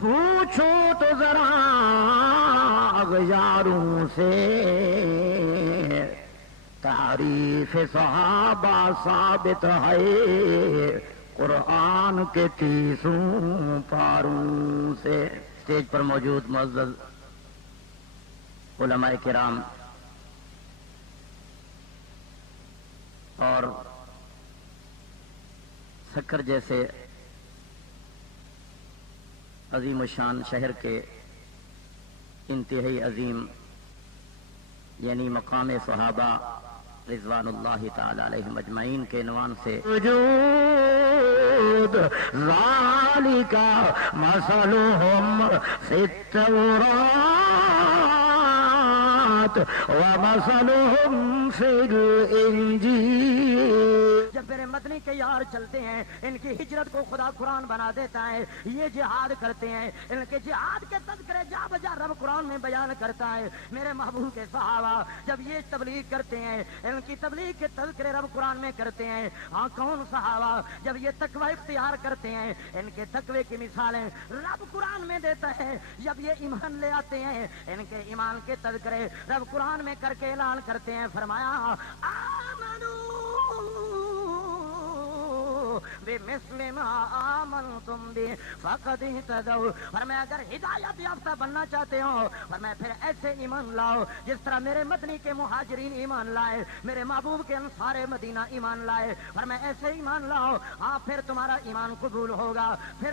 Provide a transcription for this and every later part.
پوچھو تو ذرا اغیاروں سے، تعریف صحابہ ثابت ہے قرآن کے 30 پاروں سے۔ اسٹیج پر موجود معزز علماء کرام اور سکر جیسے عظیم الشان شہر کے انتہائی عظیم یعنی مقام صحابہ رضوان اللہ تعالی علیہم اجمعین کے عنوان سے وجود ذالک مثلہم فی التوراۃ ومثلہم فی الانجیل۔ جب میرے مدنی کے یار چلتے ہیں، ان کی ہجرت کو خدا قرآن بنا دیتا ہے، یہ جہاد کرتے ہیں، ان کے جہاد کے تذکرے جا بجا رب قرآن میں بیان کرتا ہے۔ میرے محبوب کے صحابہ جب یہ تبلیغ کرتے ہیں، ان کی تبلیغ کے تذکرے رب قرآن میں کرتے ہیں۔ ہاں کون صحابہ جب یہ تقوی اختیار کرتے ہیں، ان کے تقوی کی مثالیں رب قرآن میں دیتا ہے۔ جب یہ ایمان لے آتے ہیں، ان کے ایمان کے تذکرے رب قرآن میں کر کے اعلان کرتے ہیں، فرمایا آمنو بمثل ما آمنتم به فقد اهتدوا۔ فرمایا اگر ہدایت یافتہ بننا چاہتے ہو، فرمایا پھر ایسے ایمان لاؤ جس طرح میرے مدنی کے مہاجرین ایمان لائے، میرے محبوب کے انصار مدینہ ایمان لائے، فرمایا ایسے ایمان لاؤ، ہاں پھر تمہارا ایمان قبول ہوگا۔ پھر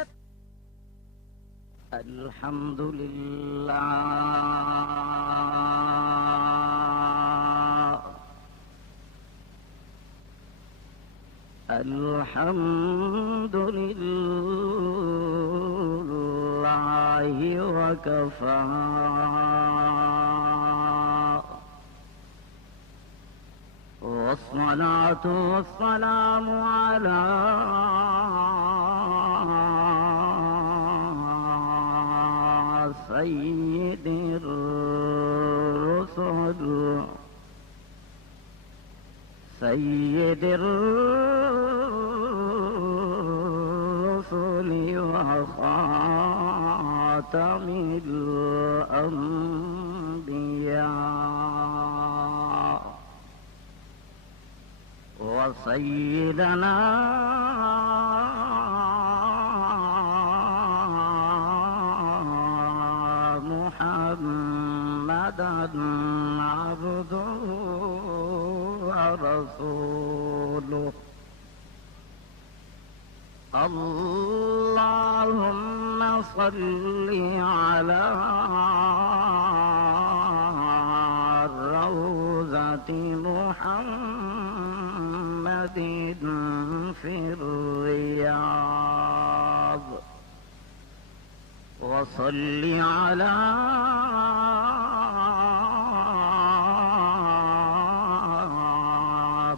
الحمدللہ الحمد للہ وکفی والصلاة والسلام علی سید الرسل سید الرسل وخاتم الانبیاء وسیدنا محمدا عبده ورسوله اللهم صل على روضة محمد في الرياض وصل على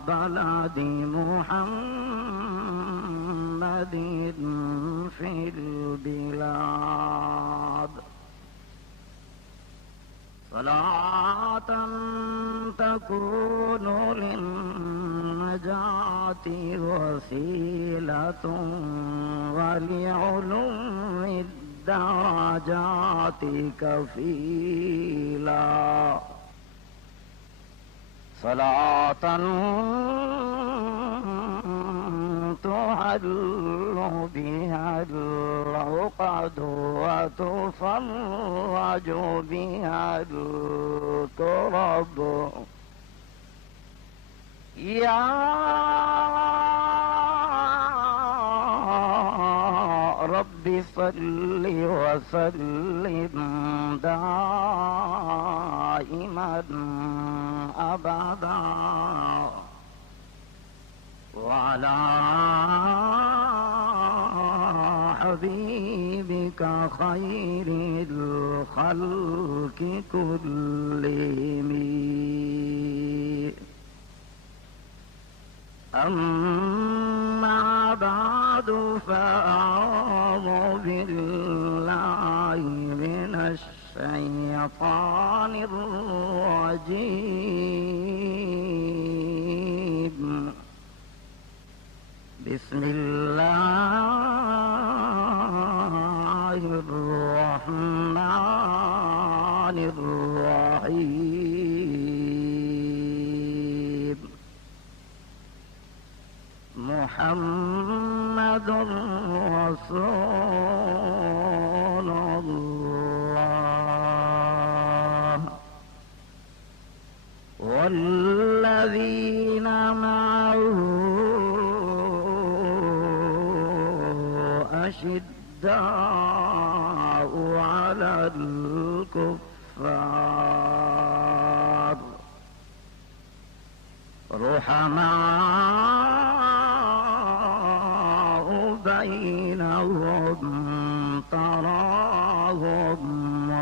بلد محمد في البلاد صلاة تكون للنجاة وسيلة ولعلو الدرجات كفيلا صلاة تحل بها العقد وتفرج بها الكرب يا رب صل وسلم دائما أبدا وعلى حبيبك خير الخلق كلهم أما بعد فأعوذ بالله من الشيطان الرجيم بسم الله الرحمن أشداء على الكفار رحماء بينهم تراهم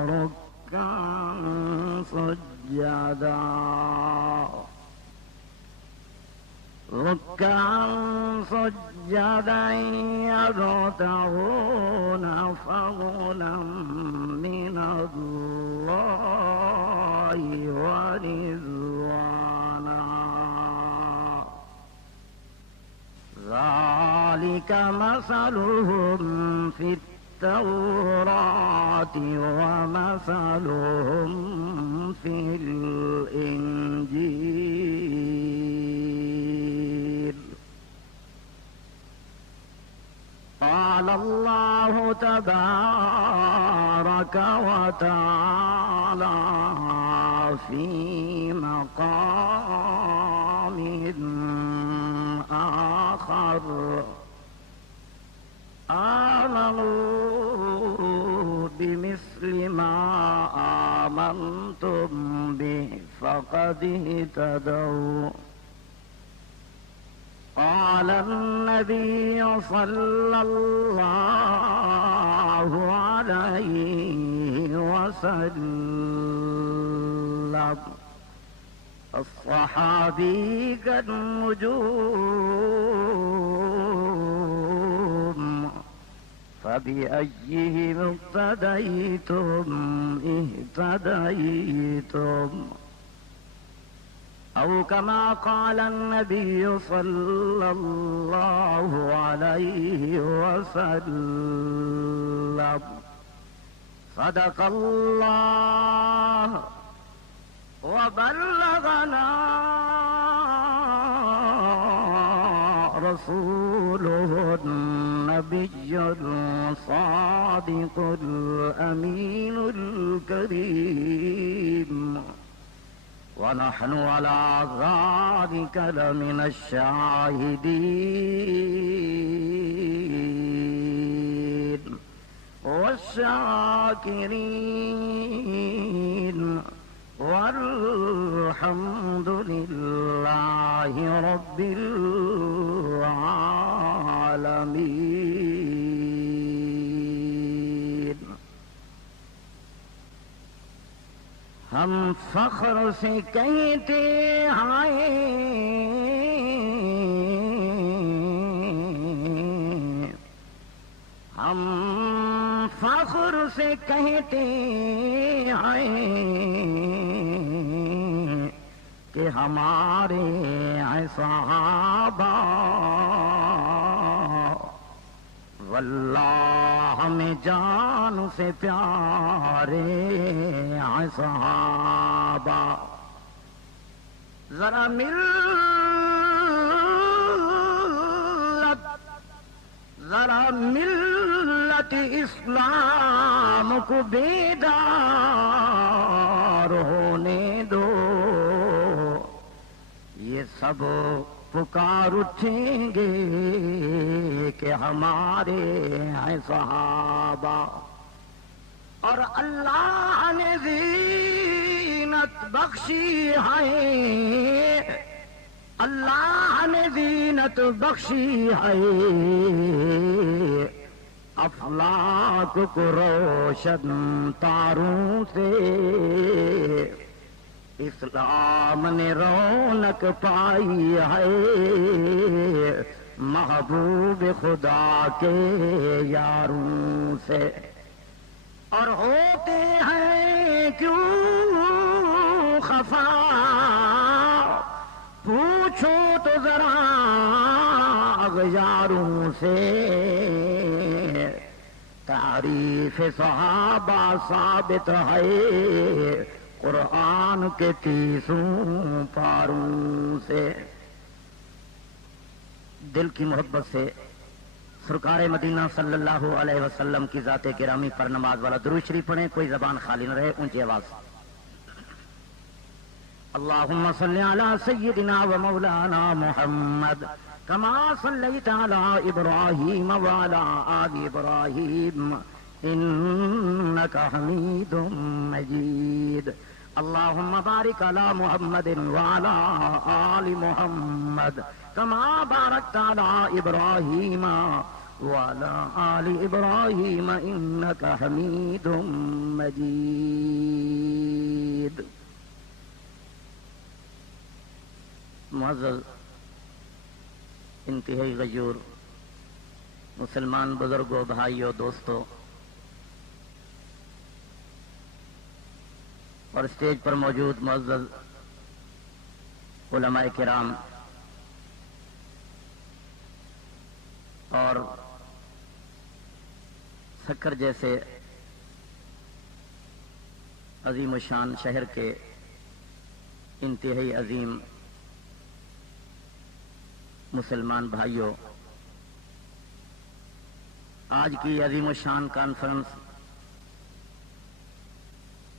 ركعا سجدا يبتغون فضلا من الله ورضوانا ذلك مثلهم في التوراة ومثلهم في الإنجيل قال الله تبارك وتعالى في مقام آخر آمنوا بمثل ما آمنتم به فقد اهتدوا قال النبي صلى الله عليه وسلم الصحابي كالنجوم فبأيهم اقتديتم اهتديتم أو كما قال النبي صلى الله عليه وسلم صدق الله وبلغنا رسوله النبي الصادق الأمين الكريم ونحن على ذلك لمن الشاهدين والشاكرين والحمد لله رب العالمين. ہم فخر سے کہتے ہیں ہم فخر سے کہتے ہیں کہ ہمارے صحابہ واللہ ہمیں جان سے پیارے ہیں صحابہ. ذرا ملت اسلام کو بیدار ہونے دو. یہ سب پکار اٹھیں گے کہ ہمارے ہیں صحابہ. اور اللہ نے زینت بخشی ہے اللہ نے زینت بخشی ہے افلاک کو روشن تاروں سے. اسلام نے رونق پائی ہے محبوب خدا کے یاروں سے. اور ہوتے ہیں کیوں خفا پوچھو تو ذرا اغیاروں سے. تعریف صحابہ ثابت ہے قرآن کے 30 پاروں سے. دل کی محبت سے سرکار مدینہ صلی اللہ علیہ وسلم کی ذات گرامی پر نماز والا درود شریف پڑھیں. کوئی زبان خالی نہ رہے. اونچی آواز. اللہم صلی علی سیدنا و مولانا محمد كما صليت على إبراهيم وعلى آل إبراهيم إنك حميد مجيد اللهم بارك على محمد وعلى آل محمد كما باركت على إبراهيم وعلى آل إبراهيم إنك حميد مجيد. معزز انتہائی غیور مسلمان بزرگوں، بھائیوں، دوستوں اور اسٹیج پر موجود معزز علماء کرام اور سکر جیسے عظیم الشان شہر کے انتہائی عظیم مسلمان بھائیوں، آج کی عظیم الشان کانفرنس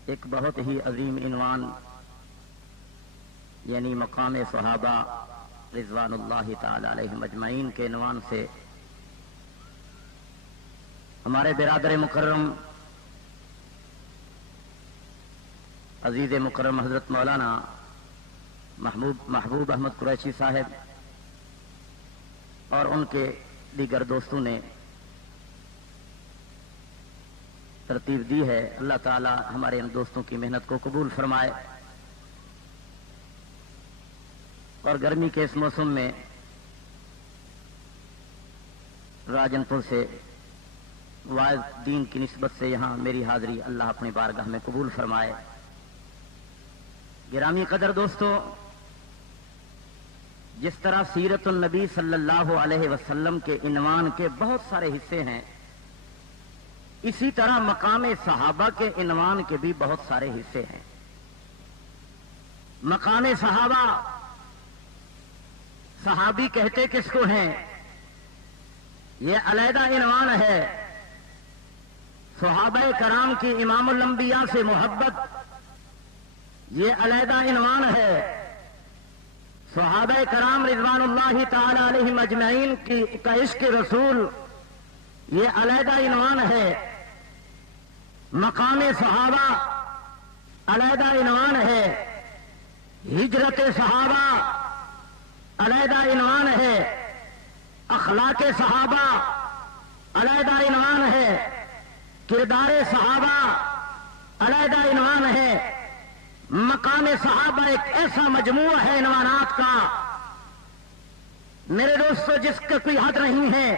ایک بہت ہی عظیم عنوان یعنی مقام صحابہ رضوان اللہ تعالی علیہم اجمعین کے عنوان سے ہمارے برادر مکرم عزیز مکرم حضرت مولانا محبوب احمد قریشی صاحب اور ان کے دیگر دوستوں نے ترتیب دی ہے. اللہ تعالی ہمارے ان دوستوں کی محنت کو قبول فرمائے اور گرمی کے اس موسم میں راجن پور سے واعظ دین کی نسبت سے یہاں میری حاضری اللہ اپنی بارگاہ میں قبول فرمائے. گرامی قدر دوستو، جس طرح سیرت النبی صلی اللہ علیہ وسلم کے عنوان کے بہت سارے حصے ہیں، اسی طرح مقام صحابہ کے عنوان کے بھی بہت سارے حصے ہیں. مقام صحابہ، صحابی کہتے کس کو ہیں؟ یہ علیحدہ عنوان ہے. صحابہ کرام کی امام الانبیاء سے محبت یہ علیحدہ عنوان ہے. صحابہ کرام رضوان اللہ تعالی علیہم اجمعین کا عشق رسول یہ علیحدہ عنوان ہے. مقام صحابہ علیحدہ عنوان ہے. ہجرت صحابہ علیحدہ عنوان ہے. اخلاق صحابہ علیحدہ عنوان ہے. کردار صحابہ علیحدہ عنوان ہے. مقام صحابہ ایک ایسا مجموعہ ہے عنوانات کا، میرے دوستو، جس کا کوئی حد نہیں ہے.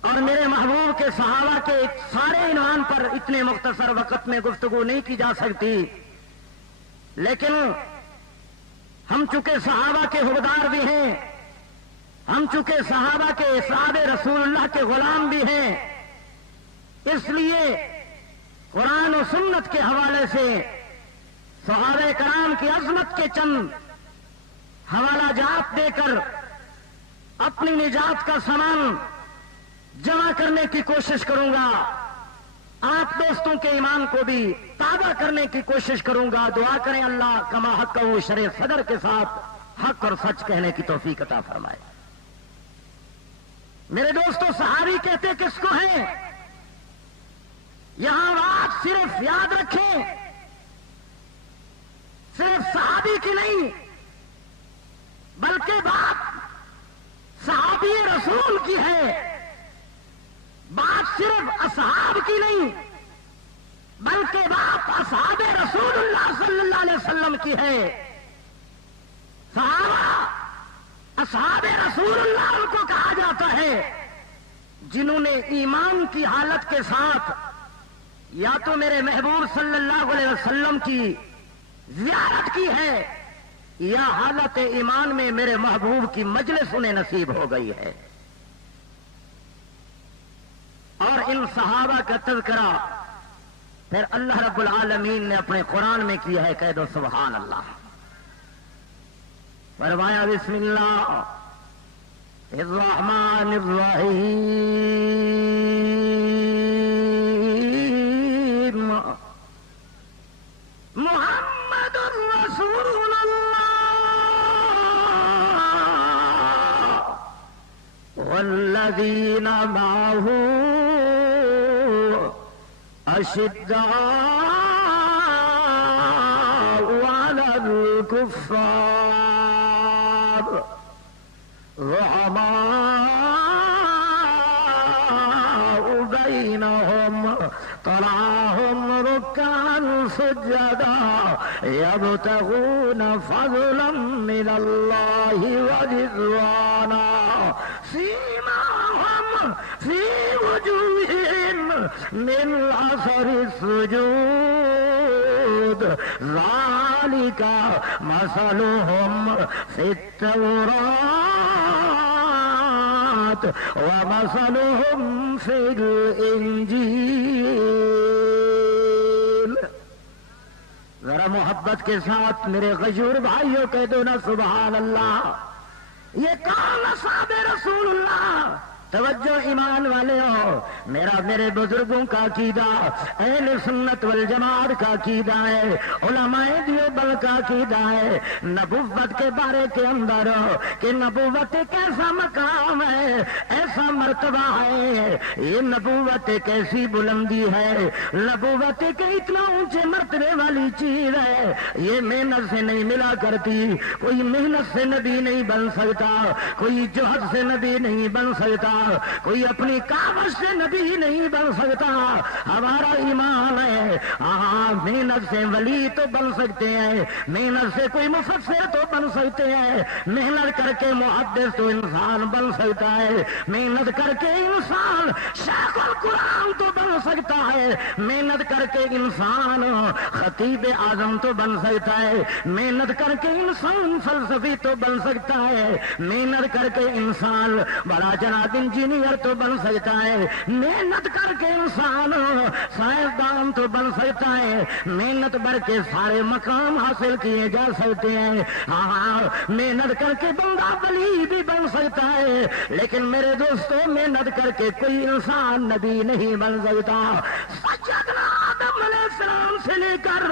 اور میرے محبوب کے صحابہ کے سارے عنوان پر اتنے مختصر وقت میں گفتگو نہیں کی جا سکتی، لیکن ہم چونکہ صحابہ کے حبدار بھی ہیں، ہم چونکہ صحابہ کے اصحاب رسول اللہ کے غلام بھی ہیں، اس لیے قرآن و سنت کے حوالے سے صحابہ کرام کی عظمت کے چند حوالہ جات دے کر اپنی نجات کا سامان جمع کرنے کی کوشش کروں گا. آپ دوستوں کے ایمان کو بھی تازہ کرنے کی کوشش کروں گا. دعا کریں اللہ کما حق و شرع صدر کے ساتھ حق اور سچ کہنے کی توفیق عطا فرمائے. میرے دوستوں، صحابی کہتے کس کو ہیں؟ یہاں بات صرف یاد رکھیں، صرف صحابی کی نہیں بلکہ بات صحابی رسول کی ہے. بات صرف اصحاب کی نہیں بلکہ بات اصحاب رسول اللہ صلی اللہ علیہ وسلم کی ہے. صحابہ اصحاب رسول اللہ ان کو کہا جاتا ہے جنہوں نے ایمان کی حالت کے ساتھ یا تو میرے محبوب صلی اللہ علیہ وسلم کی زیارت کی ہے یا حالت ایمان میں میرے محبوب کی مجلس انہیں نصیب ہو گئی ہے. اور ان صحابہ کا تذکرہ پھر اللہ رب العالمین نے اپنے قرآن میں کیا ہے. کہہ دو سبحان اللہ. فرمایا بسم اللہ الرحمن الرحیم محمد رسول اللہ معه أشداء على الكفار رحماء بينهم تراهم ركعا سجدا يبتغون فضلا من الله ورضوانا سيماهم في وجوههم من أثر السجود ذلك مثلهم في التوراة ومثلهم في الإنجيل. ذرا محبت کے ساتھ میرے غیور بھائیوں کہہ دو نا سبحان اللہ. یہ کون اصحاب رسول اللہ؟ توجہ ایمان والے ہو، میرے بزرگوں کا عقیدہ اہل سنت والجماعت کا عقیدہ ہے، علماء دیوبند کا عقیدہ ہے نبوت کے بارے کے اندر کہ نبوت ایک ایسا مقام ہے، ایسا مرتبہ ہے، یہ نبوت ایک ایسی بلندی ہے، نبوت ایک اتنا اونچے مرتبے والی چیز ہے، یہ محنت سے نہیں ملا کرتی، کوئی محنت سے نبی نہیں بن سکتا، کوئی جہد سے نبی نہیں بن سکتا، کوئی اپنی کاوش سے نبی نہیں بن سکتا. ہمارا ایمان ہے ہاں محنت سے ولی تو بن سکتے ہیں، محنت سے کوئی مفسر تو بن سکتے ہیں، محنت کر کے محدث تو انسان بن سکتا ہے، محنت کر کے انسان شیخ القرآن تو بن سکتا ہے، محنت کر کے انسان خطیب اعظم تو بن سکتا ہے، محنت کر کے انسان فلسفی تو بن سکتا ہے، محنت کر کے انسان بڑا جناب انجینئر تو بن سکتا ہے، محنت کر کے انسان سائنسدان تو بن سکتا ہے، محنت بھر کے سارے مقام حاصل کیے جا سکتے ہیں. ہاں محنت کر کے بندہ ولی بھی بن سکتا ہے، لیکن میرے دوستوں محنت کر کے کوئی انسان نبی نہیں بن سکتا. سیدنا آدم علیہ السلام سے لے کر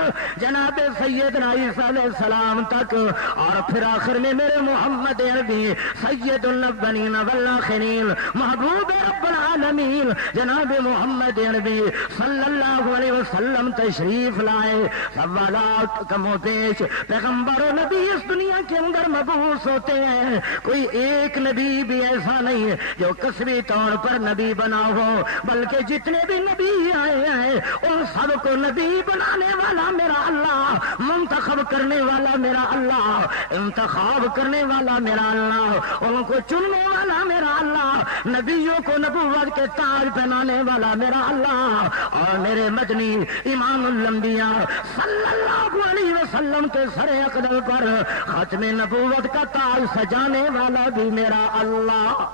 جناب سیدنا عیسیٰ علیہ السلام تک اور پھر آخر میں میرے محمد عربی سید الاولین والآخرین محبوب رب العالمین جناب محمد عربی صلی اللہ علیہ وسلم تشریف لائے. سوالات کم و بیش پیغمبر و نبی اس دنیا کے اندر مبعوث ہوتے ہیں، کوئی ایک نبی بھی ایسا نہیں ہے جو کسبی طور پر نبی بنا ہو، بلکہ جتنے بھی نبی آئے ہیں ان سب کو نبی بنانے والا میرا اللہ، منتخب کرنے والا میرا اللہ، انتخاب کرنے والا میرا اللہ، ان کو چننے والا میرا اللہ، نبیوں کو نبوت کے تاج پہنانے والا میرا اللہ، اور میرے مدنی امام الانبیاء صلی اللہ علیہ وسلم کے سر اقدم پر ختم نبوت کا تاج سجانے والا بھی میرا اللہ.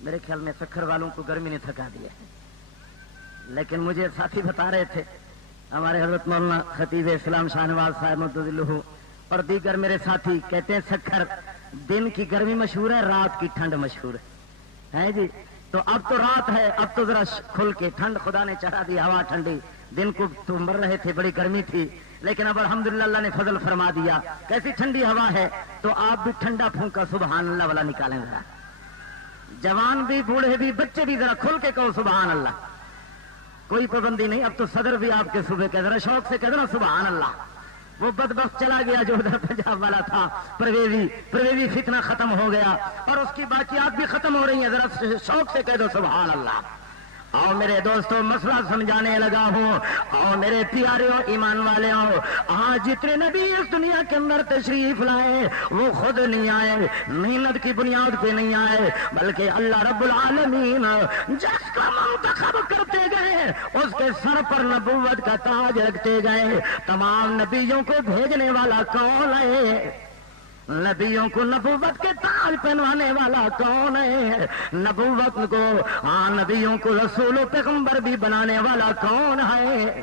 میرے خیال میں سکھر والوں کو گرمی نے تھکا دیا ہے، لیکن مجھے ساتھی بتا رہے تھے ہمارے حضرت مولانا خطیب اسلام شاہ نواز صاحب مدظلہ اور دیگر میرے ساتھی کہتے ہیں سکھر دن کی گرمی مشہور ہے، رات کی ٹھنڈ مشہور ہے جی. تو اب تو رات ہے، اب تو ذرا کھل کے ٹھنڈ خدا نے چڑھا دی، ہوا ٹھنڈی، دن کو تو مر رہے تھے بڑی گرمی تھی، لیکن اب الحمدللہ اللہ نے فضل فرما دیا، کیسی ٹھنڈی ہوا ہے. تو آپ بھی ٹھنڈا پھونکا سبحان اللہ والا نکالیں ذرا، جوان بھی بوڑھے بھی بچے بھی ذرا کھل کے کہو سبحان اللہ. کوئی پابندی نہیں، اب تو صدر بھی آپ کے صوبے کے ذرا شوق سے کہہ دینا سبحان اللہ. وہ بدبخت چلا گیا جو ادھر پنجاب والا تھا، پرویزی فتنہ ختم ہو گیا اور اس کی باقیات بھی ختم ہو رہی ہیں، ذرا شوق سے کہہ دو سبحان اللہ. اور میرے دوستوں مسئلہ سمجھانے لگا ہوں، اور میرے پیاروں ایمان والے ہوں، آج جتنے نبی اس دنیا کے اندر تشریف لائے وہ خود نہیں آئے، محنت کی بنیاد پہ نہیں آئے، بلکہ اللہ رب العالمین جس کا منتخب کرتے گئے اس کے سر پر نبوت کا تاج رکھتے گئے. تمام نبیوں کو بھیجنے والا کون ہے؟ نبیوں کو نبوت کے تاج پہنوانے والا کون ہے؟ نبوت کو نبیوں کو رسول و پیغمبر بھی بنانے والا کون ہے؟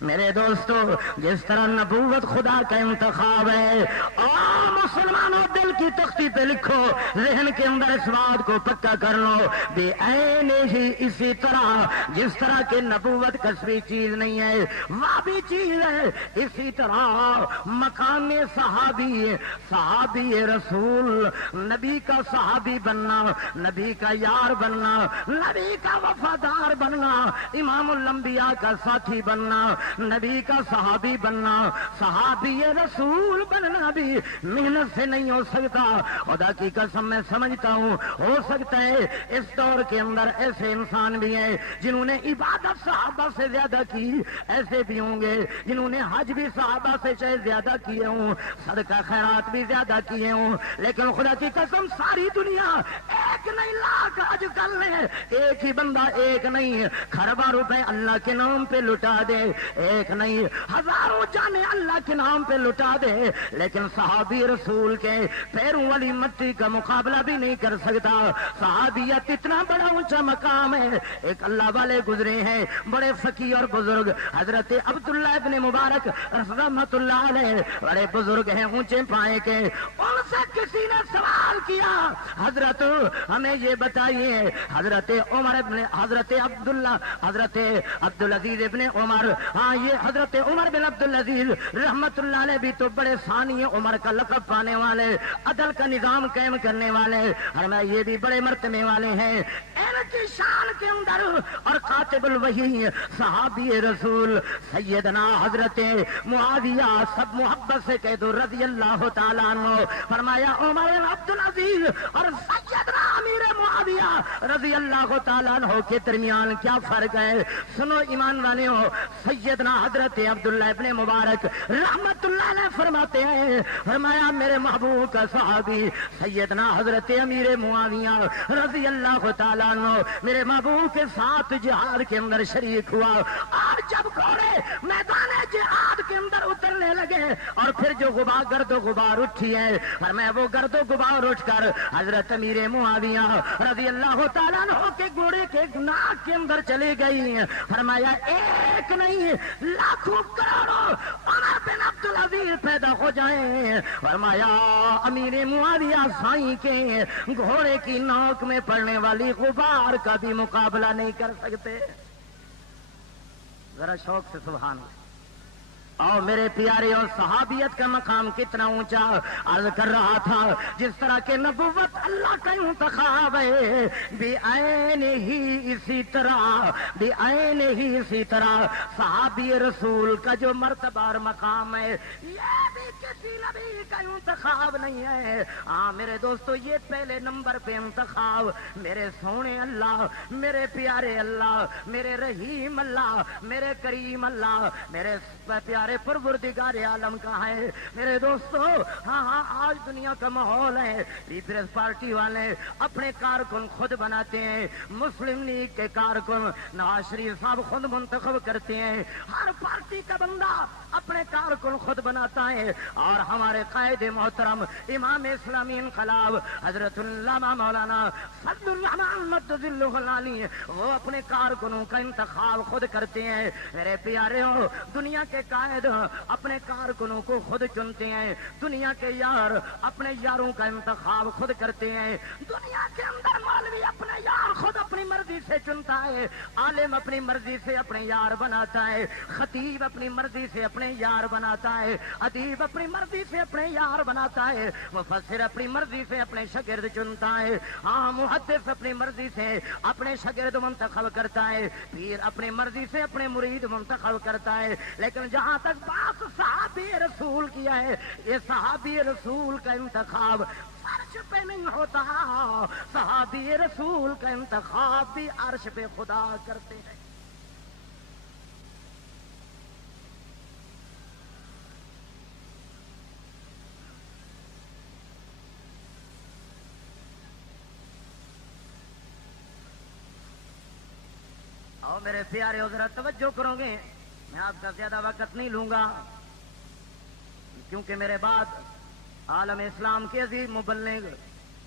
میرے دوستو جس طرح نبوت خدا کا انتخاب ہے، عام مسلمانوں دل کی تختی پہ لکھو، ذہن کے اندر اس بات کو پکا کر لو، بے عین ہی اسی طرح جس طرح کہ نبوت کسبی چیز نہیں ہے، وابی چیز ہے، اسی طرح مقام صحابی رسول، نبی کا صحابی بننا، نبی کا یار بننا، نبی کا وفادار بننا، امام الانبیاء کا ساتھی بننا، نبی کا صحابی بننا، صحابی رسول بننا بھی محنت سے نہیں ہو سکتا۔ خدا کی قسم میں سمجھتا ہوں ہو سکتا ہے اس دور کے اندر ایسے انسان بھی ہیں جنہوں نے عبادت صحابہ سے زیادہ کی، ایسے بھی ہوں گے جنہوں نے حج بھی صحابہ سے چاہے زیادہ کیے ہوں، صدقہ خیرات بھی زیادہ کیے ہوں، لیکن خدا کی قسم ساری دنیا ایک نہیں لاکھ حج کر لے، ایک ہی بندہ ایک نہیں کھربا روپے اللہ کے نام پہ لٹا دے، ایک نہیں ہزاروں جانے اللہ کے نام پہ لٹا دے، لیکن صحابی رسول کے پیروں والی مٹی کا مقابلہ بھی نہیں کر سکتا۔ صحابیت اتنا بڑا اونچا مقام ہے، ایک اللہ والے گزرے ہیں بڑے فقیہ اور بزرگ، حضرت عبداللہ ابن مبارک رحمت اللہ علیہ، بڑے بزرگ ہیں اونچے پائے کے، ان سے کسی نے سوال کیا حضرت ہمیں یہ بتائیے، حضرت عمر ابن حضرت عبدالعزیز ابن عمر، ہاں یہ حضرت عمر بن عبدالعزیز رحمت اللہ علیہ بھی تو بڑے ثانی عمر کا لقب پانے والے، عدل کا نظام قائم کرنے والے، اور میں یہ بھی بڑے مرتبے والے ہیں، ان کی شان کے اندر اور کاتب الوحی صحابی رسول سیدنا حضرت معاویہ، سب محبت سے کہہ دو رضی اللہ تعالیٰ عنہ، فرمایا عمر بن عبدالعزیز اور سیدنا امیر معاویہ رضی اللہ تعالیٰ عنہ کے درمیان کیا فرق ہے؟ سنو ایمان والے ہو، سیدنا حضرت عبداللہ ابن مبارک رحمت اللہ علیہ فرماتے ہیں، فرمایا میرے محبوب کا صحابی سیدنا حضرت امیر معاویہ رضی اللہ تعالیٰ عنہ میرے محبوب کے ساتھ جہاد کے اندر شریک ہوا، اور جب گھوڑے میدان جہاد کے اندر اترنے لگے اور پھر جو گرد و غبار اٹھی ہے، اور میں وہ گرد و غبار اٹھ کر حضرت امیر معاویہ رضی اللہ تعالیٰ عنہ کے گھوڑے کے ناک کے اندر چلی گئی، فرمایا ایک نہیں لاکھوں کروڑوں عمر بن عبدالعزیز پیدا ہو جائیں، فرمایا امیر معاویہ سائیں کے گھوڑے کی نوک میں پڑنے والی غبار کا بھی مقابلہ نہیں کر سکتے۔ ذرا شوق سے سبحان اللہ۔ اور میرے پیارے اور صحابیت کا مقام کتنا اونچا عرض کر رہا تھا، جس طرح کے نبوت اللہ کا انتخاب ہے، بے عین ہی اسی طرح صحابی رسول کا جو مرتبہ اور مقام ہے، یہ بھی کسی نبی کا انتخاب نہیں ہے۔ ہاں میرے دوستو، یہ پہلے نمبر پہ انتخاب میرے سونے اللہ، میرے پیارے اللہ، میرے رحیم اللہ، میرے کریم اللہ، میرے پیارے پروردگار عالم کا ہے۔ میرے دوستو، ہاں آج دنیا کا ماحول ہے، پیپلز پارٹی والے اپنے کارکن خود بناتے ہیں، مسلم لیگ کے کارکن نواز شریف صاحب خود منتخب کرتے ہیں، ہر پارٹی کا بندہ اپنے کارکن خود بناتا ہے، اور ہمارے قائد محترم امام اسلامی انقلاب حضرت علامہ مولانا فضل الرحمان مدد اللہ العالی وہ اپنے کارکنوں کا انتخاب خود کرتے ہیں۔ میرے پیارے ہو، دنیا کے قائد اپنے کارکنوں کو خود چنتے ہیں، دنیا کے یار اپنے یاروں کا انتخاب خود کرتے ہیں، دنیا کے اندر مولوی اپنے یار خود اپنی مرضی سے چنتا ہے، عالم اپنی مرضی سے اپنے یار بناتا ہے، خطیب اپنی مرضی سے اپنے یار بناتا ہے، ادیب اپنی مرضی سے اپنے یار بناتا ہے، مفسر اپنی مرضی سے اپنے شاگرد چنتا ہے، ہاں محدث اپنی مرضی سے اپنے شاگرد منتخب کرتا ہے، پیر اپنی مرضی سے اپنے مرید منتخب کرتا ہے، لیکن جہاں تک بات صحابی رسول کیا ہے، یہ صحابی رسول کا انتخاب عرش پہ نہیں ہوتا، صحابی رسول کا انتخاب بھی عرش پہ خدا کرتے ہیں۔ اور میرے پیارے ذرا توجہ کرو گے، میں آپ کا زیادہ وقت نہیں لوں گا، کیونکہ میرے بعد عالم اسلام کے عظیم مبلغ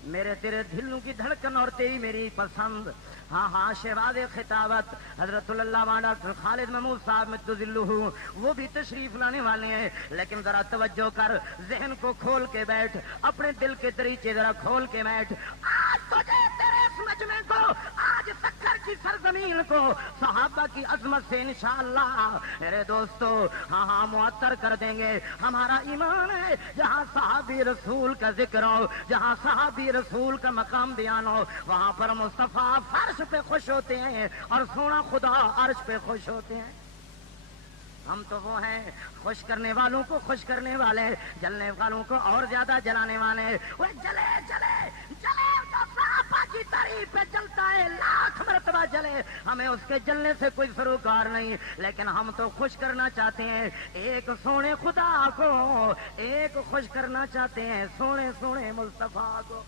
میرے تیرے دلوں کی دھڑکن اور تیری میری پسند. ہاں ہاں شہباز خطابت حضرت اللہ ڈاکٹر خالد محمود صاحب متذلہ وہ بھی تشریف لانے والے ہیں. لیکن ذرا توجہ کر, ذہن کو کھول کے بیٹھ, اپنے دل کے دریچے ذرا کھول کے بیٹھ. آج تجھے تیرے اس مجمع کو, آج سکر کی سرزمین کو صحابہ کی عظمت سے انشاءاللہ میرے دوستو ہاں ہاں معطر کر دیں گے. ہمارا ایمان ہے جہاں صحابی رسول کا ذکر ہو, جہاں صحابی رسول کا مقام بیان ہو, وہاں پر مصطفیٰ فرش پہ خوش ہوتے ہیں اور سونا خدا عرش پہ خوش ہوتے ہیں. ہم تو وہ ہیں خوش کرنے والوں کو خوش کرنے والے, جلنے والوں کو اور زیادہ جلانے والے. وہ جلے جلے جلے تو صحابہ کی تعریف پہ جلتا ہے, لاکھ مرتبہ جلے, ہمیں اس کے جلنے سے کوئی سروکار نہیں. لیکن ہم تو خوش کرنا چاہتے ہیں ایک سونے خدا کو, ایک خوش کرنا چاہتے ہیں سونے سونے مصطفیٰ کو.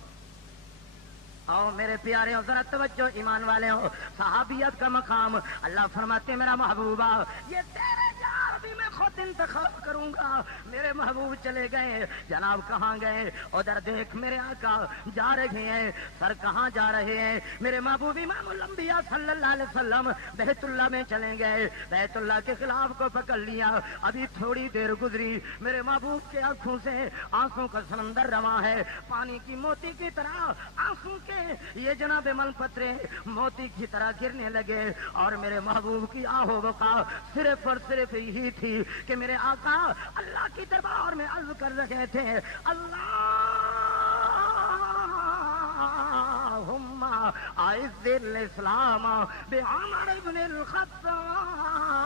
آؤ میرے پیارے ہو, ذرا توجہ ایمان والے ہو. صحابیت کا مقام اللہ فرماتے میرا محبوبہ یہ تیرے یار بھی میں خود انتخاب کروں گا. میرے محبوب چلے گئے, جناب کہاں گئے؟ ادھر دیکھ میرے آقا جا رہے ہیں. سر کہاں جا رہے ہیں؟ میرے محبوب امام الانبیاء صلی اللہ علیہ وسلم بیت اللہ میں چلیں گئے. بیت اللہ کے خلاف کو پکڑ لیا. ابھی تھوڑی دیر گزری, میرے محبوب کے آنکھوں سے آنسوں کا سمندر رواں ہے, پانی کی موتی کی طرح آنسوں کے یہ جناب مل پترے موتی کی طرح گرنے لگے. اور میرے محبوب کی آہو بقا صرف اور صرف یہی تھی کہ میرے آقا اللہ کی دربار میں عرض کر رہے تھے, اللہم اعز الاسلام بعمر ابن الخطاب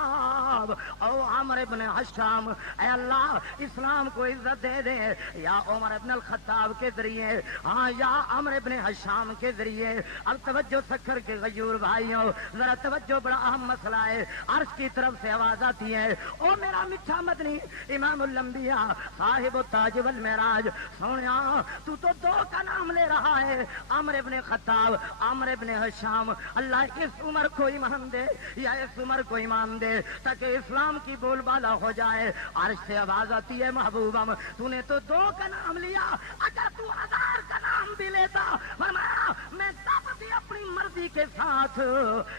او عمر ابن حشام. اے اللہ اسلام کو عزت دے دے یا عمر ابن الخطاب کے ذریعے, ہاں یا عمر ابن حشام کے ذریعے. اب توجہ سکر کے غیور بھائیوں, ذرا توجہ, بڑا اہم مسئلہ ہے. عرش کی طرف سے آواز آتی ہے, او میرا میٹھا مدنی امام الانبیاء صاحب التاج والمعراج, سونیا تو دو کا نام لے رہا ہے, عمر ابن خطاب, عمر ابن حشام. اللہ اس عمر کو ایمان دے یا اس عمر کو ایمان دے تاکہ اسلام کی بول بالا ہو جائے. عرش سے آواز آتی ہے محبوبم تو نے تو دو کا نام لیا, اگر تو 1000 کا نام بھی لیتا فرمایا میں تب بھی اپنی مرضی کے ساتھ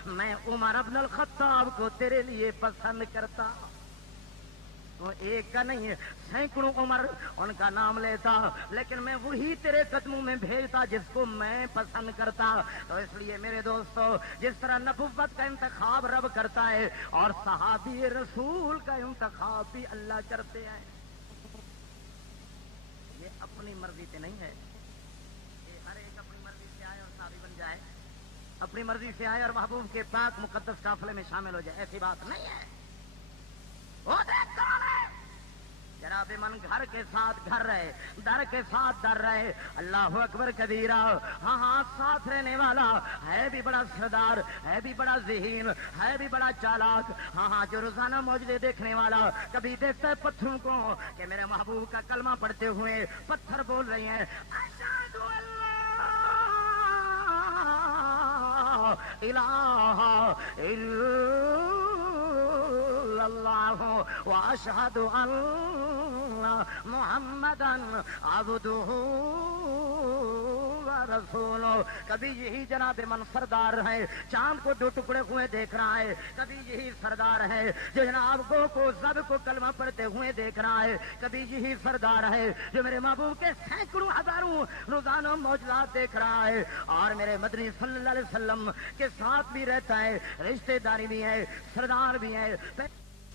میں عمر ابن الخطاب کو تیرے لیے پسند کرتا. وہ ایک کا نہیں سینکڑوں عمر ان کا نام لیتا, لیکن میں وہی تیرے قدموں میں بھیجتا جس کو میں پسند کرتا. تو اس لیے میرے دوستو جس طرح نبوت کا انتخاب رب کرتا ہے اور صحابی رسول کا انتخاب بھی اللہ کرتے ہیں. یہ اپنی مرضی سے نہیں ہے, یہ ہر ایک اپنی مرضی سے آئے اور صحابی بن جائے, اپنی مرضی سے آئے اور محبوب کے پاک مقدس قافلے میں شامل ہو جائے, ایسی بات نہیں ہے. وہ دیکھ کون ہے جناب من گھر کے ساتھ گھر رہے, در کے ساتھ در رہے, اللہ اکبر کبیرہ. ہاں ہاں ساتھ رہنے والا ہے بھی بڑا سردار, ہے بھی بڑا ذہین, ہے بھی بڑا چالاک. ہاں ہاں جو روزانہ موجودے دیکھنے والا کبھی دیکھتا ہے پتھروں کو کہ میرے محبوب کا کلمہ پڑھتے ہوئے پتھر بول رہی ہیں اشہد اللہ الہ الا اللہ واشہد ان محمدً عبدہ ورسولہ. کبھی یہی جناب من سردار ہے چاند کو 2 ٹکڑے ہوئے دیکھ رہا ہے, کبھی یہی سردار ہے جو جناب گو کو زب کو کلمہ پڑھتے ہوئے دیکھ رہا ہے, کبھی یہی سردار ہے جو میرے محبوب کے سینکڑوں ہزاروں روزانہ معجزات دیکھ رہا ہے اور میرے مدنی صلی اللہ علیہ وسلم کے ساتھ بھی رہتا ہے, رشتہ داری بھی ہے, سردار بھی ہے.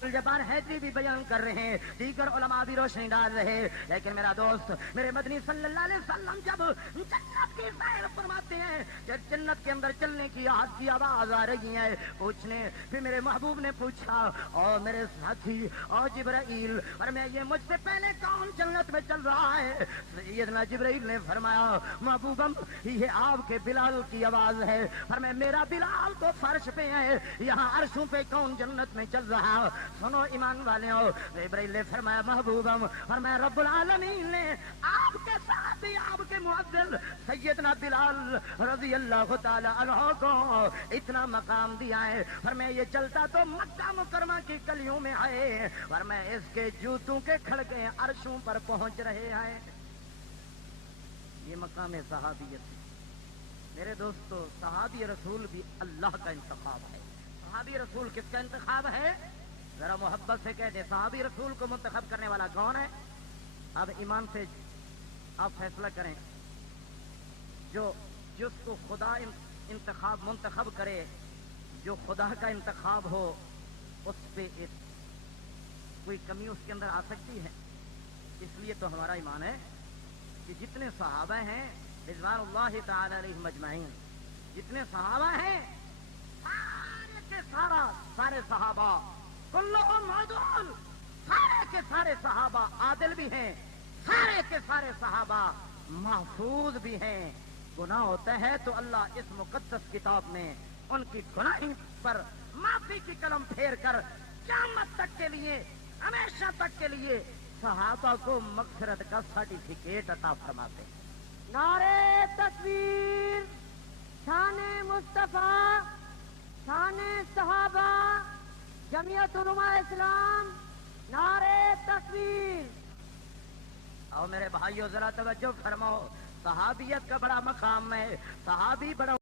الجبار حیدری بھی بیان کر رہے ہیں, دیگر علماء بھی روشنی ڈال رہے ہیں. لیکن میرا دوست میرے مدنی صلی اللہ علیہ وسلم جب جنت کی سیر فرماتے ہیں, جب جنت کے اندر چلنے کی آہٹ کی آواز آ رہی ہے پوچھنے, پھر میرے محبوب نے پوچھا اور میرے ساتھی اور جبرائیل اور میں یہ مجھ سے پہلے کون جنت میں چل رہا ہے؟ سیدنا جبرائیل نے فرمایا محبوبم یہ آپ کے بلال کی آواز ہے. فرمایا میرا بلال تو فرش پہ ہے, یہاں عرشوں پہ کون جنت میں چل رہا؟ سنو ایمان والے ہو, جبرائیل نے فرمایا محبوبم, فرمایا رب العالمین نے آپ کے ساتھ بھی آپ کے مؤذن سیدنا بلال رضی اللہ تعالی عنہ کو اتنا مقام دیا ہے. فرمایا یہ چلتا تو مکہ مکرمہ کی گلیوں میں آئے, فرمایا اس کے جوتوں کے کھڑکے عرشوں پر پہنچ رہے ہیں. یہ مقام صحابیت ہے میرے دوستو. صحابی رسول بھی اللہ کا انتخاب ہے. صحابی رسول کس کا انتخاب ہے؟ ذرا محبت سے کہہ دیں صحابی رسول کو منتخب کرنے والا کون ہے؟ اب ایمان سے آپ فیصلہ کریں. جس کو خدا منتخب کرے، جو خدا کا انتخاب ہو، اس پہ کوئی کمی اس کے اندر آ سکتی ہے؟ اس لیے تو ہمارا ایمان ہے کہ جتنے صحابہ ہیں رضوان اللہ تعالی علیہم اجمعین، جتنے صحابہ ہیں سارے کے سارے صحابہ کلہم عدول، سارے کے سارے صحابہ عادل بھی ہیں، سارے کے سارے صحابہ محفوظ بھی ہیں. گناہ ہوتا ہے تو اللہ اس مقدس کتاب میں ان کی گناہ پر معافی کی قلم پھیر کر قیامت تک کے لیے، ہمیشہ تک کے لیے صحابہ کو مغفرت کا سرٹیفکیٹ عطا فرماتے ہیں. نعرے تکبیر، شان مصطفیٰ، شان صحابہ، جمعیت علماء اسلام، نعرے تکبیر. اور میرے بھائیو ذرا توجہ فرماؤ، صحابیت کا بڑا مقام ہے. صحابی بڑا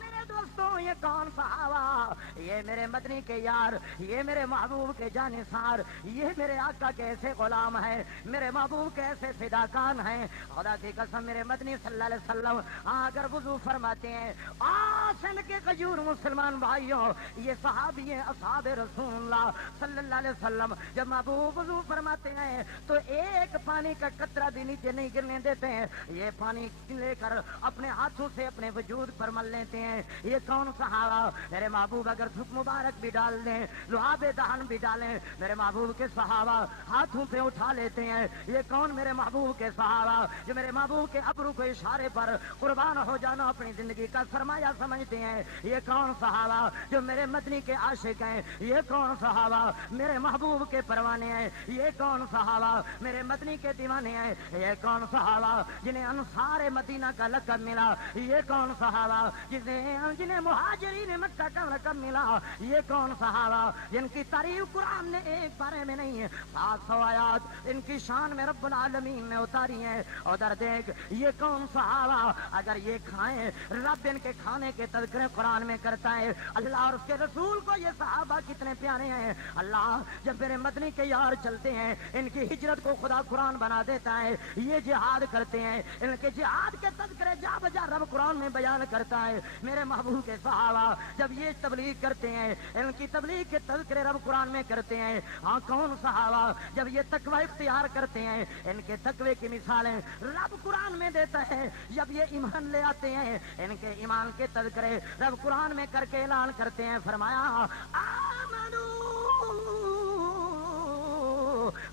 میرے دوستوں، یہ کون صحابہ؟ یہ میرے مدنی کے یار، یہ میرے محبوب کے جانثار، یہ میرے آقا کے ایسے غلام ہیں، میرے محبوب کے ایسے فداکان ہیں. خدا کی قسم میرے مدنی صلی اللہ علیہ وسلم اگر وضو فرماتے ہیں، آسن کے قیور مسلمان بھائیوں، یہ صحابی ہیں اصحاب رسول اللہ صلی اللہ علیہ وسلم. جب محبوب وضو فرماتے ہیں تو ایک پانی کا قطرہ بھی نیچے نہیں گرنے دیتے ہیں. یہ پانی لے کر اپنے ہاتھوں سے اپنے وجود پر مل لیتے ہیں. یہ کون صحابہ؟ میرے محبوب اگر تھوک مبارک بھی ڈال دیں، لعاب دہن بھی ڈالیں، میرے محبوب کے صحابہ ہاتھوں پہ اٹھا لیتے ہیں. یہ کون؟ میرے محبوب کے صحابہ جو میرے محبوب کے ابرو کے اشارے پر قربان ہو جانا اپنی زندگی کا سرمایہ سمجھتے ہیں. یہ کون صحابہ جو میرے مدنی کے عاشق ہیں؟ یہ کون صحابہ میرے محبوب کے پروانے ہیں؟ یہ کون صحابہ میرے مدنی کے دیوانے ہیں؟ یہ کون صحابہ جنہیں انصار مدینہ کا لقب ملا؟ یہ کون صحابہ جنہیں مہاجرین مکہ کا لقب ملا؟ یہ کون صحابہ جن کی تعریف قرآن نے ایک بارے میں نہیں ہے 700 آیات ان کی شان میں رب العالمین نے اتاری ہیں. ادھر دیکھ یہ کون صحابہ اگر یہ کھائیں رب ان کے کھانے کے تذکرے قرآن میں کرتا ہے. اللہ اور اس کے رسول کو یہ صحابہ کتنے پیارے ہیں. اللہ جب میرے مدنی کے یار چلتے ہیں ان کی ہجرت کو خدا قرآن بنا دیتا ہے. یہ جہاد کرتے ہیں، ان کے جہاد کے تذکرے جا بجا رب قرآن میں بیان کرتا ہے. میرے محبوب کے صحابہ جب یہ تبلیغ کرتے ہیں ان کی تبلیغ کے تذکرے رب قرآن میں کرتے ہیں. ہاں کون صحابہ جب یہ تقوی اختیار کرتے ہیں ان کے تقوی کی مثالیں رب قرآن میں دیتا ہے. جب یہ ایمان لے آتے ہیں ان کے ایمان کے تذکرے رب قرآن میں کر کے اعلان کرتے ہیں. فرمایا آمنو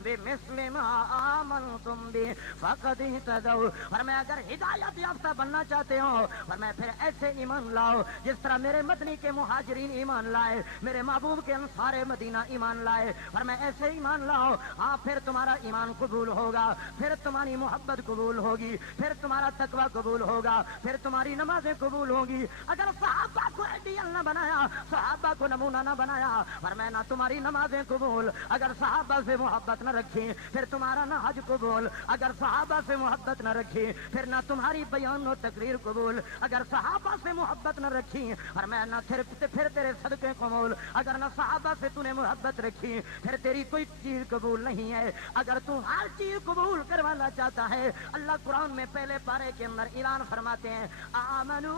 بمثل ما آمنتم به فقد اهتدوا. اور میں اگر ہدایت یافتہ بننا چاہتے ہو اور میں پھر ایسے ایمان لاؤ جس طرح میرے مدنی کے مہاجرین ایمان لائے، میرے محبوب کے انصار مدینہ ایمان لائے، اور میں ایسے ایمان لاؤ. ہاں پھر تمہارا ایمان قبول ہوگا، پھر تمہاری محبت قبول ہوگی، پھر تمہارا تقوی قبول ہوگا، پھر تمہاری نمازیں قبول ہوگی. اگر صحابہ کو آئیڈیل نہ بنایا، صحابہ کو نمونہ نہ بنایا، اور میں نہ تمہاری نمازیں قبول، اگر صحابہ سے محبت نہ رکھی پھر تمہارا نہ حج قبول، اگر صحابہ سے محبت نہ رکھی پھر نہ تمہاری بیان و تقریر قبول، اگر صحابہ سے محبت نہ رکھی اور میں نہ پھر تیرے صدقے قبول، اگر نہ صحابہ سے تو نے محبت رکھی پھر تیری کوئی چیز قبول نہیں ہے. اگر تو ہر چیز قبول کروانا چاہتا ہے اللہ قرآن میں پہلے پارے کے اندر اعلان فرماتے ہیں آمنو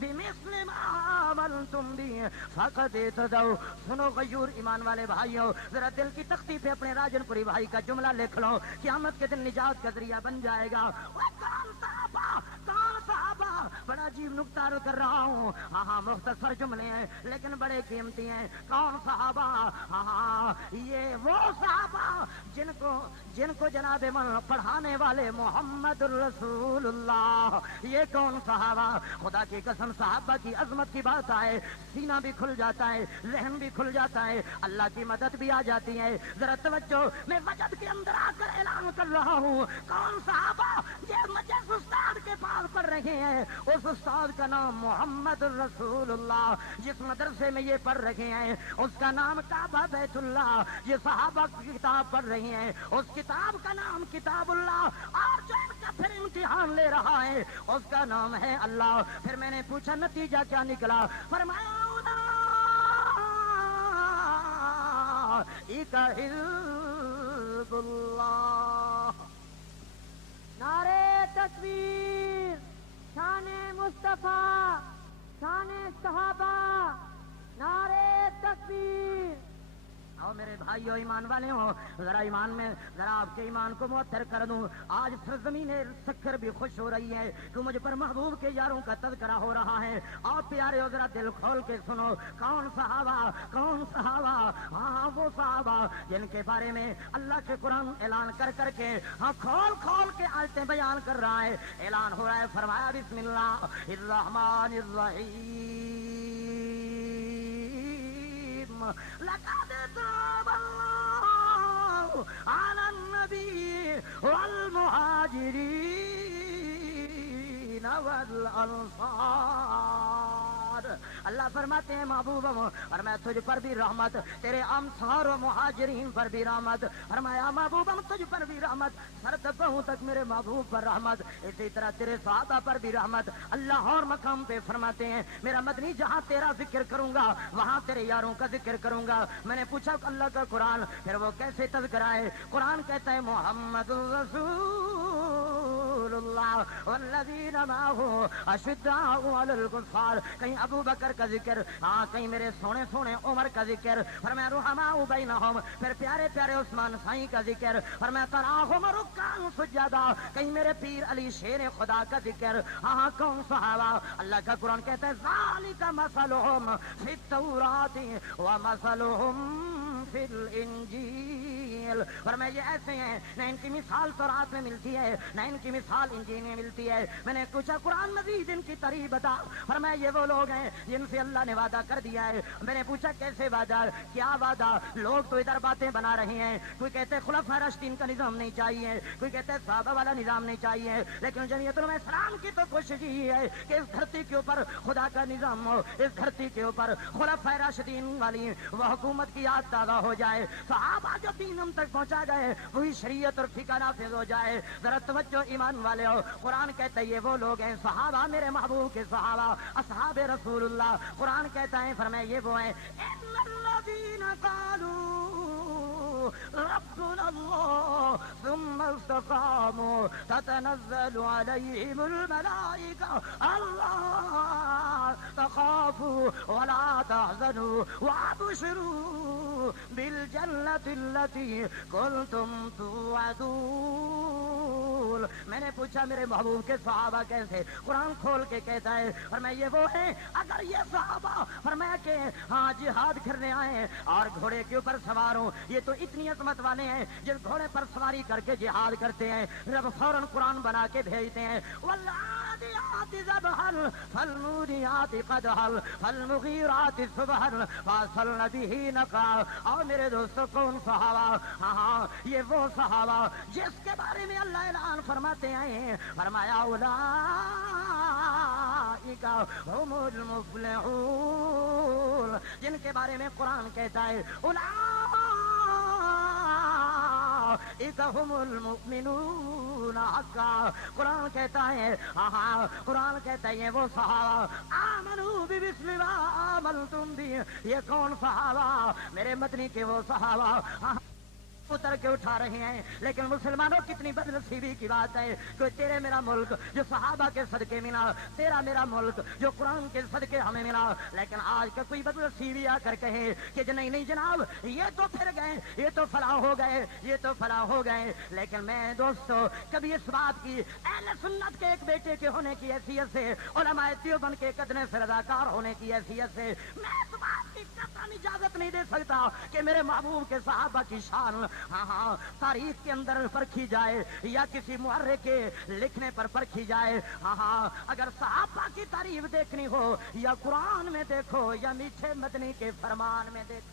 بمثل ما آمنتم به فقد اهتدوا. سنو غیور ایمان والے بھائیوں، ذرا دل کی تختی پہ اپنے راجن پوری بھائی کا جملہ لکھ لو، قیامت کے دن نجات کا ذریعہ بن جائے گا. کون صحابہ بڑا عجیب نقطہ کر رہا ہوں. ہاں مختصر جملے ہیں لیکن بڑے قیمتی ہیں. کون صحابہ؟ ہاں یہ وہ صحابہ جن کو جناب من پڑھانے والے محمد الرسول اللہ. یہ کون صحابہ؟ خدا کی قسم صحابہ کی عظمت کی بات آئے سینہ بھی کھل جاتا ہے، ذہن بھی کھل جاتا ہے، اللہ کی مدد بھی آ جاتی ہے. ذرا توجہ، میں وجد کے اندر آ کر اعلان کر رہا ہوں کون صحابہ یہ مجلس استاد کے پاس پڑھ رہے ہیں اس استاد کا نام محمد رسول اللہ، جس مدرسے میں یہ پڑھ رہے ہیں اس کا نام کعبہ بیت اللہ، یہ صحابہ کی کتاب پڑھ رہی ہیں اس کتاب کا نام کتاب اللہ، اور جو ان کا پھر امتحان لے رہا ہے اس کا نام ہے اللہ۔ پھر میں نے پوچھا نتیجہ کیا نکلا؟ فرمایا حزب اللہ۔ نعرے تکبیر، شان مصطفیٰ، شان صحابہ، نعرے تکبیر۔ اور میرے بھائیو ایمان والے ہو، ذرا ایمان میں ذرا آپ کے ایمان کو معطر کر دوں۔ آج سرزمین سکر بھی خوش ہو رہی ہے کہ مجھ پر محبوب کے یاروں کا تذکرہ ہو رہا ہے۔ آپ پیارے ہو ذرا دل کھول کے سنو، کون صحابہ، کون صحابہ؟ ہاں وہ صحابہ جن کے بارے میں اللہ کے قرآن اعلان کر کر کے کھول کھول کے آیتیں بیان کر رہا ہے۔ اعلان ہو رہا ہے، فرمایا بسم اللہ الرحمن الرحیم، لقد تاب اللہ علی النبی والمہاجرین والانصار۔ اللہ فرماتے ہیں محبوبم اور میں تجھ پر بھی رحمت، تیرے انصار و مہاجرین پر بھی رحمت، فرمایا محبوبم تجھ پر بھی رحمت، سر تکوں تک میرے محبوب پر رحمت، اسی طرح تیرے صحابہ پر بھی رحمت۔ اللہ اور مقام پہ فرماتے ہیں میرا مدنی جہاں تیرا ذکر کروں گا وہاں تیرے یاروں کا ذکر کروں گا۔ میں نے پوچھا اللہ کا قرآن پھر وہ کیسے تذکرہ ہے؟ قرآن کہتا ہے محمد رسول اللہ والذین معہ اشداء علی الکفار، کہیں ابو بکر کا ذکر، ہاں کہیں میرے سونے سونے عمر کا ذکر، فرمایا رحماء بینہم، پھر پیارے پیارے عثمان سائیں کا ذکر، فرمایا تراہم رکعا سجدا، کہیں میرے پیر علی شیر خدا کا ذکر۔ ہاں کون صحابہ؟ اللہ کا قرآن کہتا ہے ذالک مثلہم فی التوراۃ ومثلہم فی الانجیل، فرمایا یہ ایسے ہیں نہ ان کی مثال تورات میں ملتی ہے نہ ان کی مثال انجیل میں ملتی ہے۔ میں نے پوچھا قرآن مزید ان کی تعریف بتا، فرمایا یہ وہ لوگ ہیں جن سے اللہ نے وعدہ کر دیا ہے۔ میں نے پوچھا کیسے وعدہ، کیا وعدہ؟ لوگ تو ادھر باتیں بنا رہے ہیں، کوئی کہتے ہیں خلفائے راشدین کا نظام نہیں چاہیے، کوئی کہتے ہیں صحابہ والا نظام نہیں چاہیے، لیکن جمعیت علماء اسلام کی تو کوشش یہ ہے کہ اس دھرتی کے اوپر خدا کا نظام ہو، اس دھرتی کے اوپر خلفائے راشدین والی وہ حکومت کی یاد تازہ ہو جائے، صحابہ جو دین ہم تک پہنچا گئے وہی شریعت اور فقہ نافذ ہو جائے۔ ذرا توجہ ایمان والے ہو، قرآن کہتا ہے یہ وہ لوگ ہیں صحابہ میرے محبوب کے صحابہ اصحاب رسول اللہ۔ قرآن کہتا ہے فرمایا یہ وہ ہیں ان الذین قالوا ربنا اللہ ثم استقاموا تتنزل علیہم الملائکہ اللہ تخافوا ولا تحزنوا وابشروا بالجنة التي كنتم توعدون۔ میں نے پوچھا میرے محبوب کے صحابہ کیسے؟ قرآن کھول کے کہتا ہے اور میں یہ وہ ہیں اگر یہ صحابہ فرمایا کہ ہاں جہاد کرنے آئے اور گھوڑے کے اوپر سوار ہوں، یہ تو اتنی عظمت والے ہیں جس گھوڑے پر سواری کر کے جہاد کرتے ہیں، رب فوراً قرآن بنا کے بھیجتے ہیں والعادیات ضبحا فالموریات قدحا فالمغیرات صبحا فاصلن به نقعا۔ اور میرے دوستوں کون صحابہ؟ ہاں یہ وہ صحابہ جس کے بارے میں اللہ اعلان فرماتے ہیں، فرمایا اولئک هم المفلحون، جن کے بارے میں قرآن کہتا ہے اولئک هم المؤمنون حقا۔ قرآن کہتا ہے ہاں قرآن کہتا ہے یہ وہ صحابہ آمنوا بمثل ما آمنتم به، یہ کون صحابہ؟ میرے مدنی کے وہ صحابہ اتر کے اٹھا رہے ہیں، لیکن مسلمانوں کتنی بد نصیبی کی بات ہے کہ تیرے میرا ملک جو صحابہ کے صدقے ملا، تیرا میرا ملک جو قرآن کے صدقے ہمیں ملا، لیکن آج کا کوئی بد نصیبی آ کر کہے کہ نہیں نہیں جناب یہ تو پھر گئے، یہ تو فلاح ہو گئے، یہ تو فلاح ہو گئے۔ لیکن میں دوستو کبھی اس بات کی اہل سنت کے ایک بیٹے کے ہونے کی حیثیت سے، علماء دیوبند کے قدنے سے رضاکار ہونے کی حیثیت سے میں اس بات کی قطعاً اجازت نہیں دے سکتا کہ میرے محبوب کے صحابہ کی شان ہاں تاریخ کے اندر پرکھی جائے یا کسی محرک کے لکھنے پر پرکھی جائے۔ ہاں اگر صحابہ کی تعریف دیکھنی ہو یا قرآن میں دیکھو یا میٹھے مدنی کے فرمان میں دیکھو،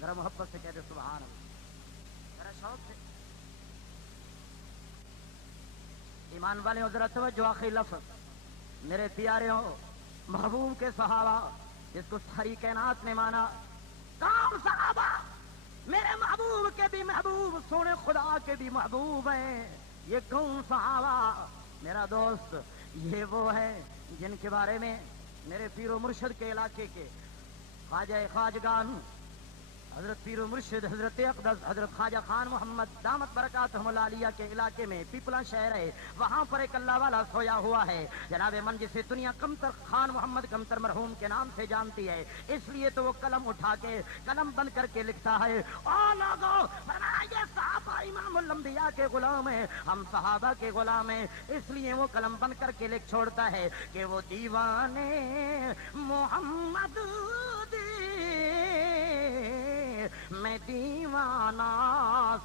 ذرا محبت سے کہہ دے سبحان اللہ، ذرا شوق سے. ایمان والے ہو ذرا توجہ، آخری لفظ میرے پیارے ہو محبوب کے صحابہ جس کو ساری کائنات نے مانا. کام صحابہ میرے محبوب کے بھی محبوب، سونے خدا کے بھی محبوب ہیں. یہ کون صحابہ میرا دوست؟ یہ وہ ہے جن کے بارے میں میرے پیر و مرشد کے علاقے کے خواجہ خواجگان حضرت پیر و مرشد حضرت اقدس حضرت خواجہ خان محمد دامت برکاتہم العالیہ کے علاقے میں پیپلا شہر ہے، وہاں پر ایک اللہ والا سویا ہوا ہے جناب من، جسے دنیا کمتر خان محمد کمتر مرحوم کے نام سے جانتی ہے. اس لیے تو وہ قلم اٹھا کے قلم بند کر کے لکھتا ہے او لوگو یہ صحابہ امام الانبیاء کے غلام ہیں، ہم صحابہ کے غلام ہیں. اس لیے وہ قلم بند کر کے لکھ چھوڑتا ہے کہ وہ دیوانے محمد میں دیوانہ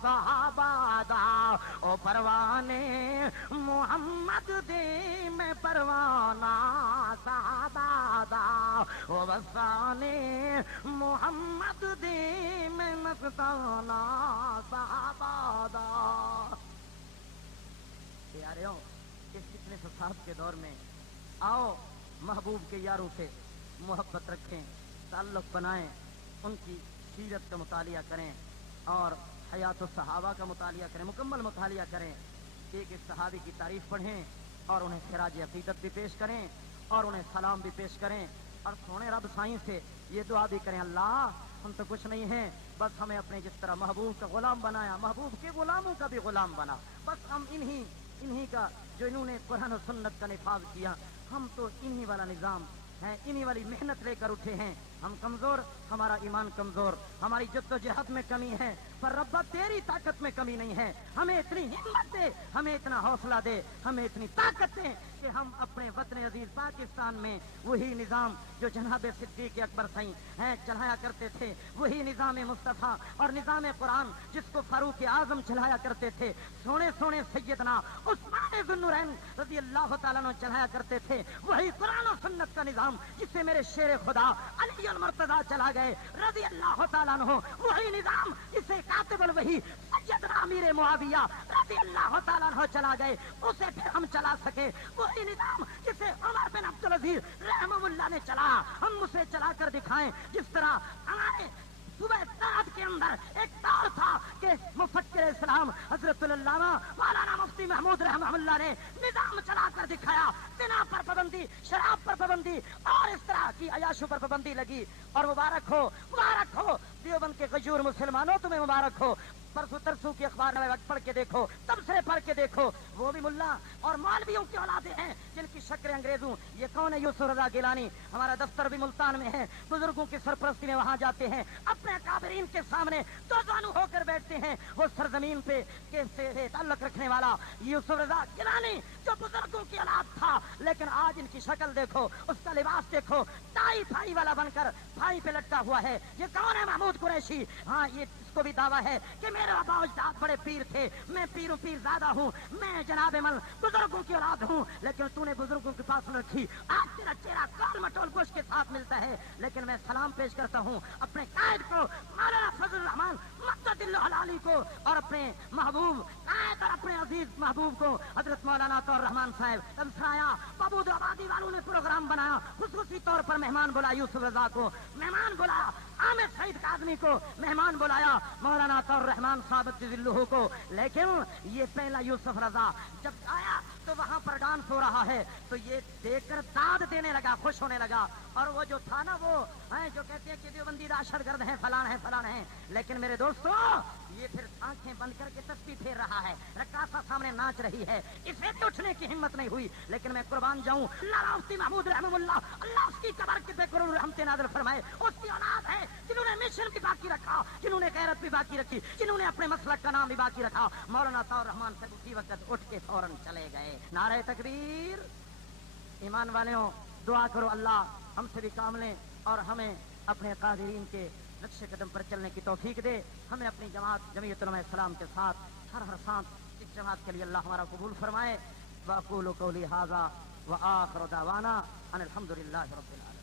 صحابہ دا، او پروانے محمد دے میں پروانہ صحابہ دا، او وسانے محمد دے میں مستانہ صحابہ دا. پیاریوں اس فتنے فساد کے دور میں آؤ محبوب کے یاروں سے محبت رکھیں، تعلق بنائیں، ان کی سیرت کا مطالعہ کریں اور حیات الصحابہ کا مطالعہ کریں، مکمل مطالعہ کریں. ایک ایک صحابی کی تعریف پڑھیں اور انہیں خراج عقیدت بھی پیش کریں اور انہیں سلام بھی پیش کریں اور سونے رب سائیں سے یہ دعا بھی کریں اللہ ہم تو کچھ نہیں ہیں، بس ہمیں اپنے جس طرح محبوب کا غلام بنایا، محبوب کے غلاموں کا بھی غلام بنا. بس ہم انہی کا جو انہوں نے قرآن و سنت کا نفاذ کیا، ہم تو انہی والا نظام ہیں، انہی والی محنت لے کر اٹھے ہیں. ہم کمزور، ہمارا ایمان کمزور، ہماری جدوجہد میں کمی ہے، پر ربا تیری طاقت میں کمی نہیں ہے. ہمیں اتنی ہمت دے، ہمیں اتنا حوصلہ دے، ہمیں اتنی طاقت دے کہ ہم اپنے وطن عزیز پاکستان میں وہی نظام جو جناب صدیق اکبر سائیں ہیں چلایا کرتے تھے، وہی نظام مصطفیٰ اور نظام قرآن جس کو فاروق اعظم چلایا کرتے تھے، سونے سونے سیدنا عثمان ذو النورین رضی اللہ تعالیٰ عنہ چلایا کرتے تھے، وہی قرآن و سنت کا نظام جسے میرے شیر خدا علی المرتضیٰ چلا گئے رضی اللہ تعالیٰ عنہ، وہی نظام جسے کاتب الوحی سیدنا امیر معاویہ رضی اللہ تعالیٰ عنہ چلا گئے، اسے پھر ہم چلا سکے. وہی نظام جسے عمر بن عبدالعزیز رحمہ اللہ نے چلا، ہم اسے چلا کر دکھائیں. جس طرح ہمارے صبح رات کے اندر ایک دور تھا کہ مفکر اسلام حضرت علامہ مولانا مفتی محمود رحمہ اللہ نے نظام چلا کر دکھایا، زنا پر پابندی، شراب پر پابندی اور اس طرح کی عیاشوں پر پابندی لگی. اور مبارک ہو دیوبند کے غیور مسلمانوں، تمہیں مبارک ہو. پرسوں ترسوں کی اخبار میں وقت پڑھ کے دیکھو، تبصرے پڑھ کے دیکھو، وہ بھی ملا اور مولویوں کی اولادیں ہیں جن کی شکلیں انگریزوں. یہ کون ہے؟ یوسف رضا گیلانی. ہمارا دفتر بھی ملتان میں ہے، بزرگوں کی سرپرستی میں وہاں جاتے ہیں، اپنے اکابرین کے سامنے دو زانو ہو کر بیٹھتے ہیں. وہ سرزمین پہ سے تعلق رکھنے والا یوسف رضا گیلانی جو بزرگوں کی اولاد تھا، لیکن آج ان کی شکل دیکھو، اس کا لباس دیکھو، ٹائی پھائی والا بن کر پھائی پہ لٹکا ہوا ہے. یہ کون ہے؟ محمود قریشی. ہاں یہ اس کو بھی دعویٰ ہے کہ میرے ابا اجداد بڑے پیر تھے، میں پیر زیادہ ہوں، میں جناب مل بزرگوں کی اولاد ہوں، لیکن تو نے بزرگوں کے پاس رکھی. آج تیرا چہرہ کال مٹول گوشت کے ساتھ ملتا ہے، لیکن میں سلام پیش کرتا ہوں اپنے قائد کو مولانا فضل الرحمان مدد اللہ علی کو اور اپنے محبوب قائد اور اپنے عزیز محبوب کو حضرت مولانا عطا الرحمان صاحب تمسرایا پابود آبادی والوں نے پروگرام بنایا، خصوصی طور پر مہمان بلایا یوسف رضا کو، مہمان بلایا حامد سعید کاظمی کو، مہمان بلایا مولانا عطا الرحمان صاحب ذلہ کو. لیکن یہ پہلا یوسف رضا جب آیا تو وہاں پر ڈانس ہو رہا ہے تو یہ دیکھ کر داد دینے لگا، خوش ہونے لگا. اور وہ جو تھا نا وہ جو کہتے ہیں کہ دیوبندی دہشت گرد ہیں، فلان ہیں، لیکن میرے دوستو یہ پھر آنکھیں بند کر کے تسبیح پھیر رہا ہے، رقاصہ سامنے ناچ رہی ہے، اسے بھی اٹھنے کی ہمت نہیں ہوئی. لیکن میں قربان جاؤں اللہ مفتی محمود رحمہ اللہ اس کی قبر کے قرون رحمت نازل فرمائے. اس کی اولاد ہے جنہوں نے مشن بھی باقی رکھا، جنہوں نے غیرت بھی باقی رکھی، جنہوں نے اپنے مسلک کا نام بھی باقی رکھا. مولانا عطا الرحمان صاحب اسی وقت اٹھ کے فوراً چلے گئے. نعرہ تکبیر. ایمان والوں دعا کرو اللہ ہم سے بھی کام لیں اور ہمیں اپنے قادرین کے نقش قدم پر چلنے کی توفیق دے. ہمیں اپنی جمعیت علماء اسلام کے ساتھ ہر سانس اس جماعت کے لیے اللہ ہمارا قبول فرمائے. وَأَقُولُ قَوْلِي هَذَا وَآخِرُ دَعْوَانَا أَنِ الْحَمْدُ لِلَّهِ رَبِّ الْعَالَمِينَ.